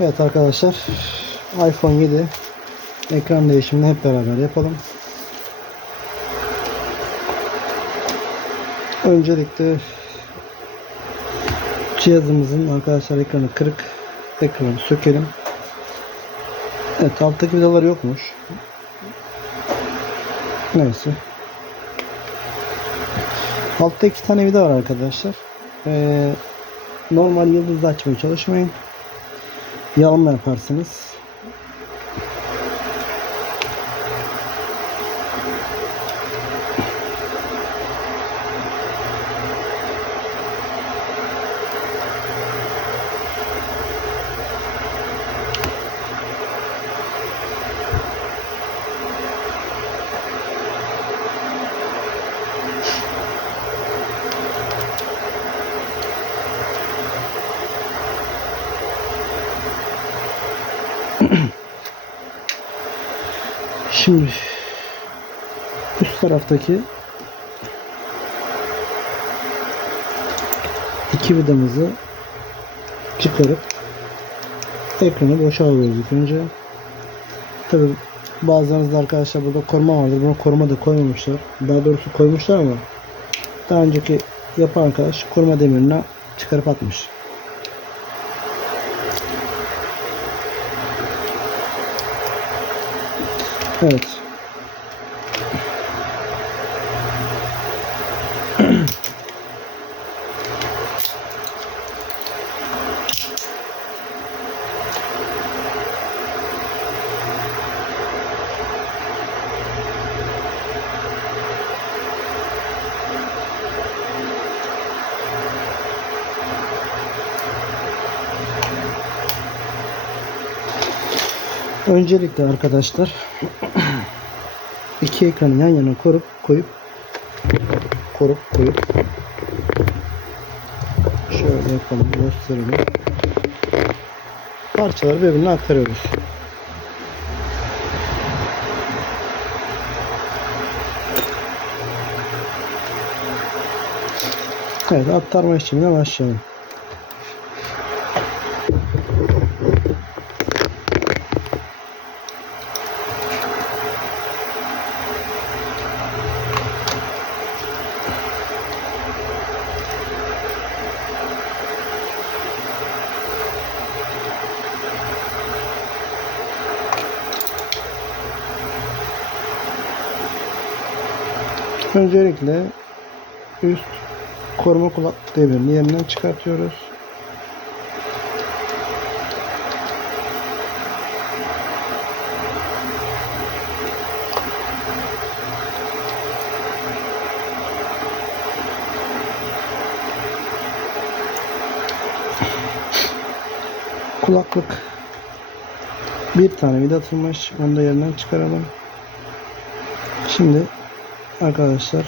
Evet arkadaşlar iPhone 7 ekran değişimini hep beraber yapalım. Öncelikle cihazımızın arkadaşlar ekranı kırık. Ekranı sökelim. Evet alttaki vidalar yokmuş. Neyse. Altta iki tane vida var arkadaşlar. Ee, normal yıldızla açmaya çalışmayın. Yalma yaparsınız. Şimdi üst taraftaki iki vidamızı çıkarıp ekranı boşa alıyoruz ilk önce. Tabi bazılarınızda arkadaşlar burada koruma vardır. Bunu koruma da koymamışlar. Daha doğrusu koymuşlar ama daha önceki yapan arkadaş koruma demirini çıkarıp atmış. Evet. Öncelikle arkadaşlar iki ekranı yan yana korup koyup korup koyup şöyle yapalım gösterelim. Parçaları birbirine aktarıyoruz. Evet aktarma işlemine başlayalım. Öncelikle üst koruma kulak demirini yerinden çıkartıyoruz. Kulaklık bir tane vida. Onu da yerinden çıkaralım. Şimdi arkadaşlar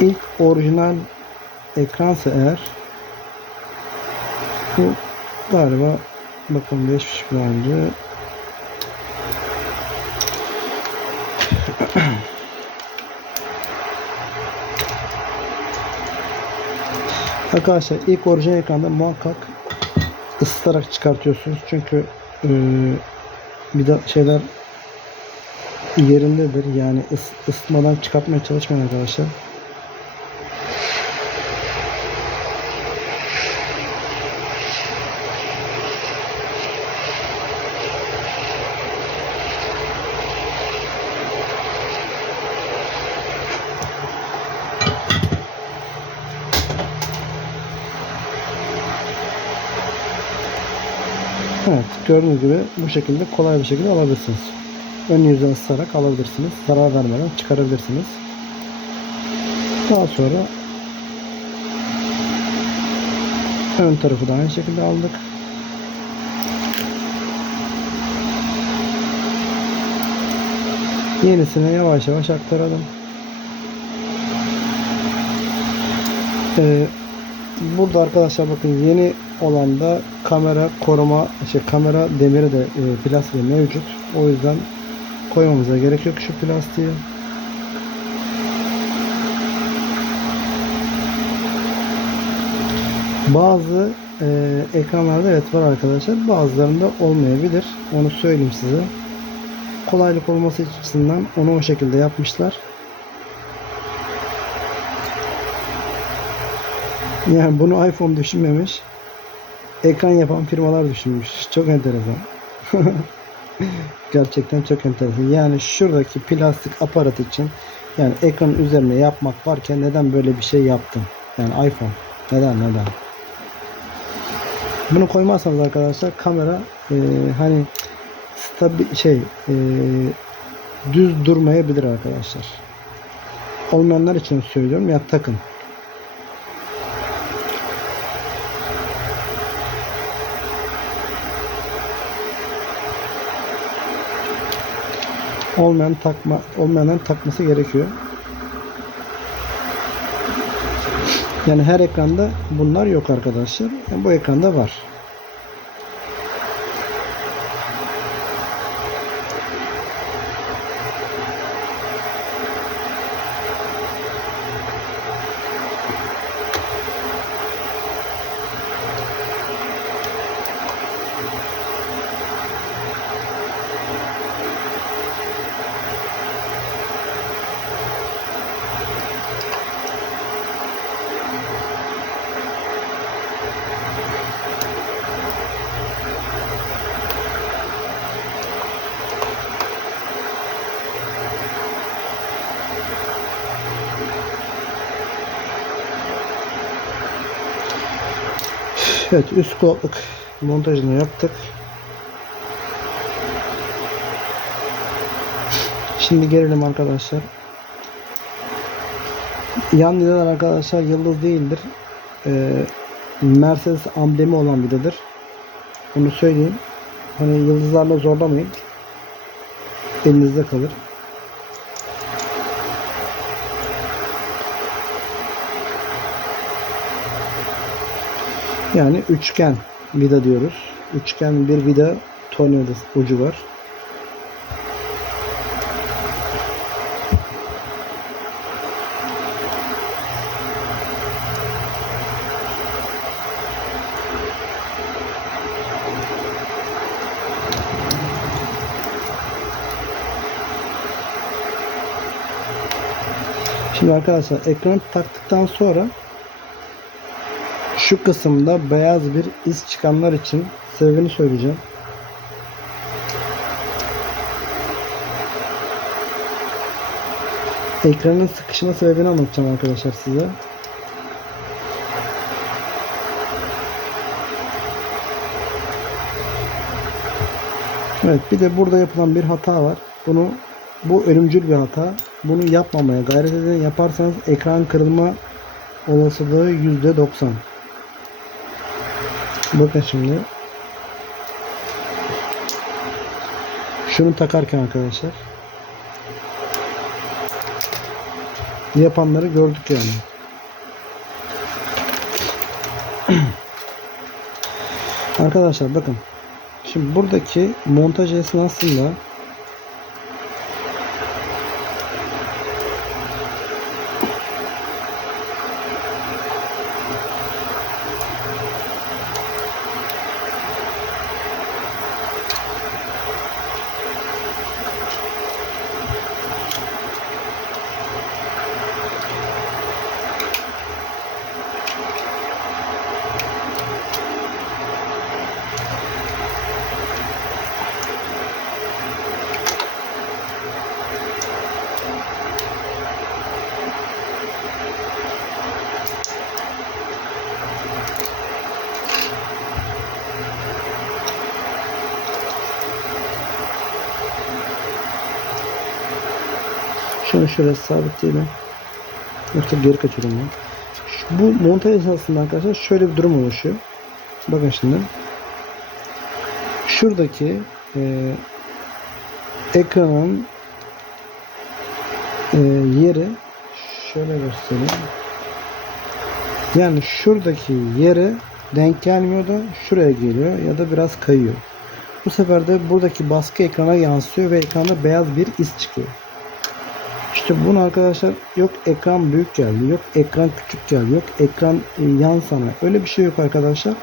ilk orijinal ekransa eğer bu galiba bakın geçmiş bir önce. Arkadaşlar ilk orijinal ekranda muhakkak ısıtarak çıkartıyorsunuz. Çünkü e, bir de şeyler yerindedir. Yani ıs, ısıtmadan çıkartmaya çalışmayın arkadaşlar. Evet, gördüğünüz gibi bu şekilde kolay bir şekilde alabilirsiniz. Ön yüzden ısıtarak alabilirsiniz. Zarar vermeden çıkarabilirsiniz. Daha sonra ön tarafı da aynı şekilde aldık. Yenisine yavaş yavaş aktaralım. Ee, burada arkadaşlar bakın yeni olanda kamera koruma şey kamera demiri de e, plastiği mevcut. O yüzden koymamıza gerek yok şu plastiği. Bazı e, ekranlarda evet var arkadaşlar. Bazılarında olmayabilir. Onu söyleyeyim size. Kolaylık olması açısından onu o şekilde yapmışlar. Yani bunu iPhone düşünmemiş. Ekran yapan firmalar düşünmüş. Çok enteresan. Gerçekten çok enteresan. Yani şuradaki plastik aparat için yani ekranın üzerine yapmak varken neden böyle bir şey yaptın? Yani iPhone. Neden neden? Bunu koymazsanız arkadaşlar kamera e, hani stabil şey e, düz durmayabilir arkadaşlar. Olmayanlar için söylüyorum ya takın. Olmayan takma olmayanların takması gerekiyor. Yani her ekranda bunlar yok arkadaşlar. Yani bu ekranda var. Evet üst kulaklık montajını yaptık. Şimdi gelelim arkadaşlar. Yan vidalar arkadaşlar yıldız değildir. Ee, Mercedes amblemi olan vidadır. Bunu söyleyeyim. Hani yıldızlarla zorlamayın. Elinizde kalır. Yani üçgen vida diyoruz. Üçgen bir vida tornavida ucu var. Şimdi arkadaşlar ekran taktıktan sonra şu kısımda beyaz bir iz çıkanlar için sebebini söyleyeceğim. Ekranın sıkışma sebebini anlatacağım arkadaşlar size. Evet bir de burada yapılan bir hata var. Bunu bu ölümcül bir hata. Bunu yapmamaya gayret edin. Yaparsanız ekran kırılma olasılığı %90. Bakın şimdi. Şunu takarken arkadaşlar. Yapanları gördük yani. Arkadaşlar bakın. Şimdi buradaki montaj esnasında Şunu şöyle sabitleyelim. Yoksa geri kaçıyorum ben. Şu- Bu montaj esnasında arkadaşlar şöyle bir durum oluşuyor. Bakın şimdi. Şuradaki e, ekranın e, yeri şöyle göstereyim. Yani şuradaki yere denk gelmiyor da şuraya geliyor ya da biraz kayıyor. Bu sefer de buradaki baskı ekrana yansıyor ve ekranda beyaz bir iz çıkıyor. İşte bunu arkadaşlar yok ekran büyük geldi, yok ekran küçük geldi, yok ekran e, yan sana. Öyle bir şey yok arkadaşlar.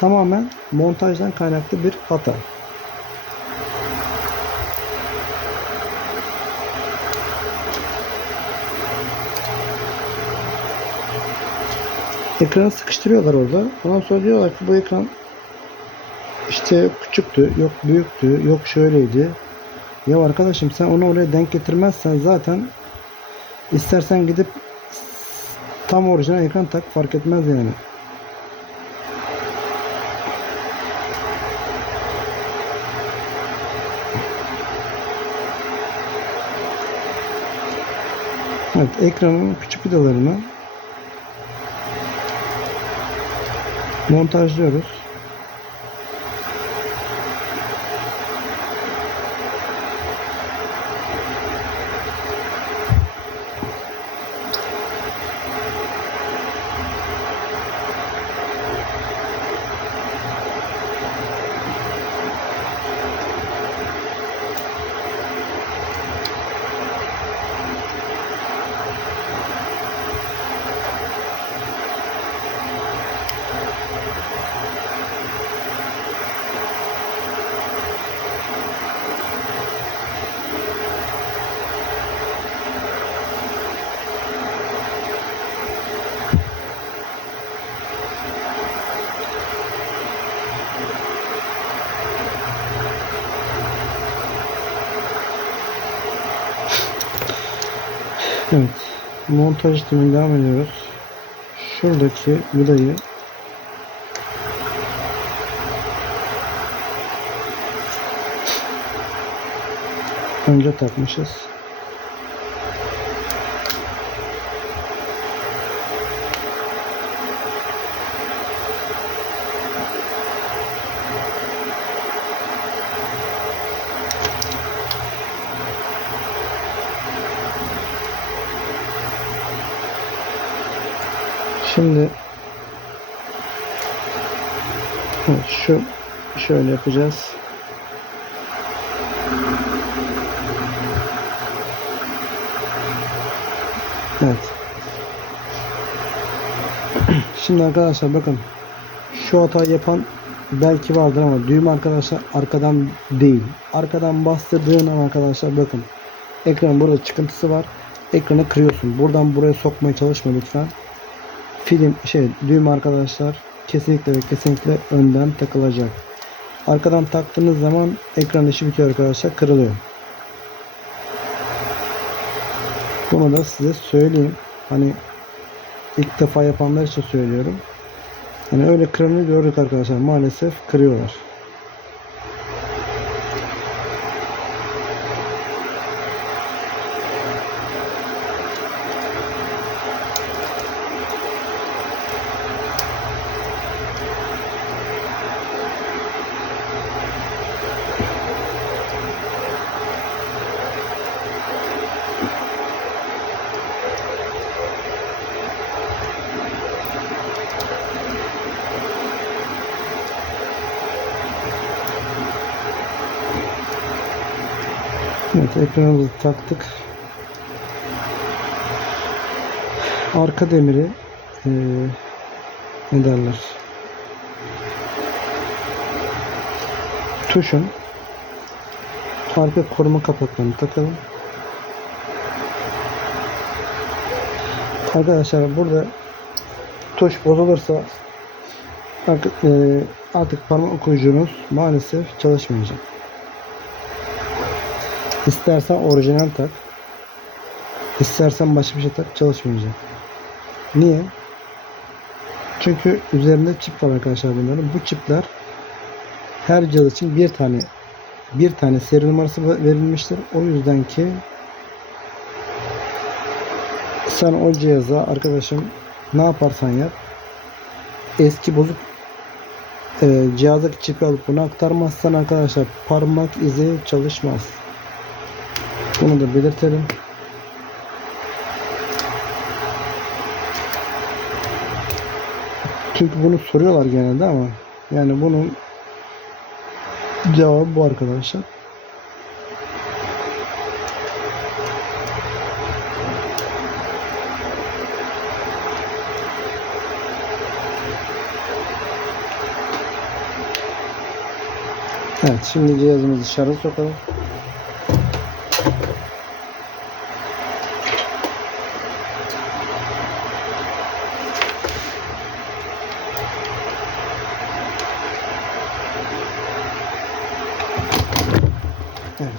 tamamen montajdan kaynaklı bir hata. Ekranı sıkıştırıyorlar orada. Ondan sonra diyorlar ki bu ekran işte küçüktü, yok büyüktü, yok şöyleydi. Ya arkadaşım sen onu oraya denk getirmezsen zaten istersen gidip tam orijinal ekran tak fark etmez yani. Evet, ekranın küçük vidalarını montajlıyoruz. Evet. Montaj işlemine devam ediyoruz. Şuradaki vidayı önce takmışız. Şimdi evet, şu şöyle yapacağız. Evet. Şimdi arkadaşlar bakın şu hatayı yapan belki vardır ama düğüm arkadaşlar arkadan değil. Arkadan bastırdığın an arkadaşlar bakın ekran burada çıkıntısı var. Ekranı kırıyorsun. Buradan buraya sokmaya çalışma lütfen film şey düğüm arkadaşlar kesinlikle ve kesinlikle önden takılacak. Arkadan taktığınız zaman ekran işi bitiyor arkadaşlar kırılıyor. Bunu da size söyleyeyim. Hani ilk defa yapanlar için söylüyorum. Hani öyle kıranı gördük arkadaşlar. Maalesef kırıyorlar. Evet ekranımızı taktık. Arka demiri eee ne derler? Tuşun arka koruma kapaklarını takalım. Arkadaşlar burada tuş bozulursa artık, eee, artık parmak okuyucunuz maalesef çalışmayacak. İstersen orijinal tak. İstersen başka bir şey tak çalışmayacak. Niye? Çünkü üzerinde çip var arkadaşlar bunların. Bu çipler her cihaz için bir tane bir tane seri numarası verilmiştir. O yüzden ki sen o cihaza arkadaşım ne yaparsan yap eski bozuk e, cihazdaki çipi alıp bunu aktarmazsan arkadaşlar parmak izi çalışmaz. Bunu da belirtelim. Çünkü bunu soruyorlar genelde ama yani bunun cevabı bu arkadaşlar. Evet şimdi cihazımızı dışarı sokalım. Evet.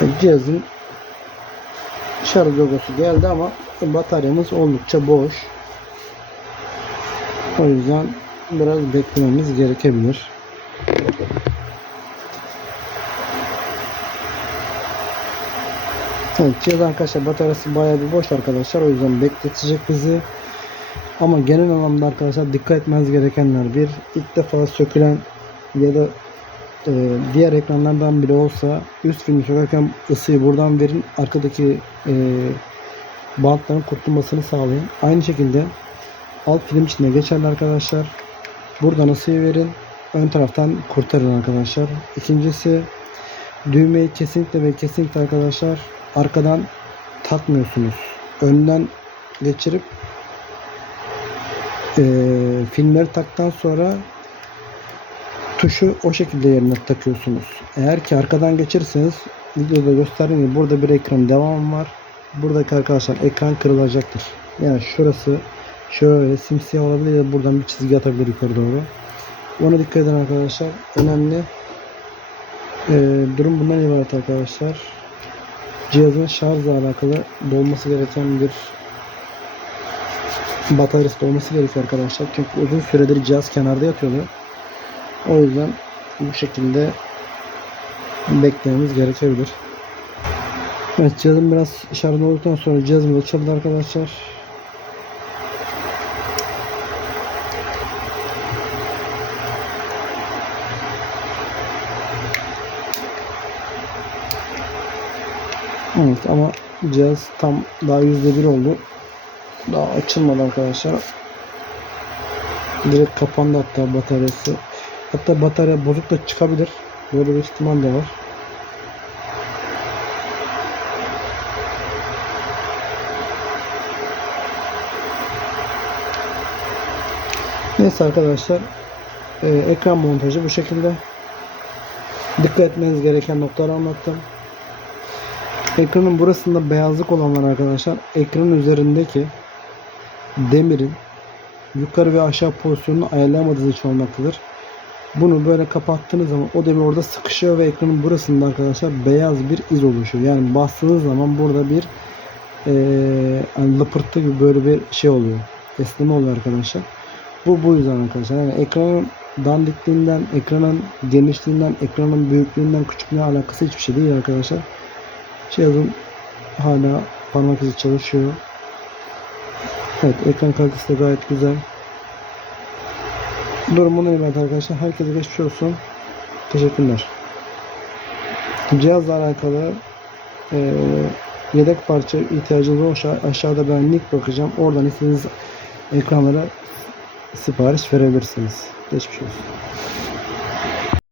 Evet, Cihazın şarj logosu geldi ama bataryamız oldukça boş. O yüzden biraz beklememiz gerekebilir. Evet, cihaz arkadaşlar bataryası bayağı bir boş arkadaşlar. O yüzden bekletecek bizi. Ama genel anlamda arkadaşlar dikkat etmeniz gerekenler bir ilk defa sökülen ya da e, diğer ekranlardan biri olsa üst filmi sökerken ısıyı buradan verin arkadaki e, bantların kurtulmasını sağlayın. Aynı şekilde alt film içinde geçerli arkadaşlar. Buradan ısıyı verin. Ön taraftan kurtarın arkadaşlar. İkincisi düğmeyi kesinlikle ve kesinlikle arkadaşlar arkadan takmıyorsunuz. Önden geçirip e, filmleri taktan sonra tuşu o şekilde yerine takıyorsunuz. Eğer ki arkadan geçirseniz videoda gösterdiğim gibi burada bir ekran devam var. Buradaki arkadaşlar ekran kırılacaktır. Yani şurası şöyle simsiyah olabilir ya da buradan bir çizgi atabilir yukarı doğru. Ona dikkat edin arkadaşlar. Önemli. Ee, durum bundan ibaret arkadaşlar. Cihazın şarjla alakalı dolması gereken bir bataryası dolması gerekiyor arkadaşlar. Çünkü uzun süredir cihaz kenarda yatıyordu. O yüzden bu şekilde beklememiz gerekebilir. Evet cihazım biraz şarj olduktan sonra cihazımız açıldı arkadaşlar. Evet ama cihaz tam daha yüzde bir oldu. Daha açılmadı arkadaşlar. Direkt kapandı hatta bataryası. Hatta batarya bozuk da çıkabilir. Böyle bir ihtimal de var. Neyse arkadaşlar e, ekran montajı bu şekilde. Dikkat etmeniz gereken noktaları anlattım. Ekranın burasında beyazlık olanlar arkadaşlar ekranın üzerindeki demirin yukarı ve aşağı pozisyonunu ayarlayamadığınız için olmaktadır. Bunu böyle kapattığınız zaman o demir orada sıkışıyor ve ekranın burasında arkadaşlar beyaz bir iz oluşuyor. Yani bastığınız zaman burada bir eee hani lıpırtı gibi böyle bir şey oluyor. Esneme oluyor arkadaşlar. Bu bu yüzden arkadaşlar. Yani ekranın dandikliğinden, ekranın genişliğinden, ekranın büyüklüğünden, küçüklüğüne alakası hiçbir şey değil arkadaşlar. Cihazın hala parmak izi çalışıyor. Evet ekran kalitesi de gayet güzel. Durumuna ibaret arkadaşlar. Herkese geçmiş olsun. Teşekkürler. Cihazla alakalı eee, yedek parça ihtiyacınız olursa aşağıda ben link bırakacağım. Oradan istediğiniz ekranlara sipariş verebilirsiniz. Geçmiş olsun.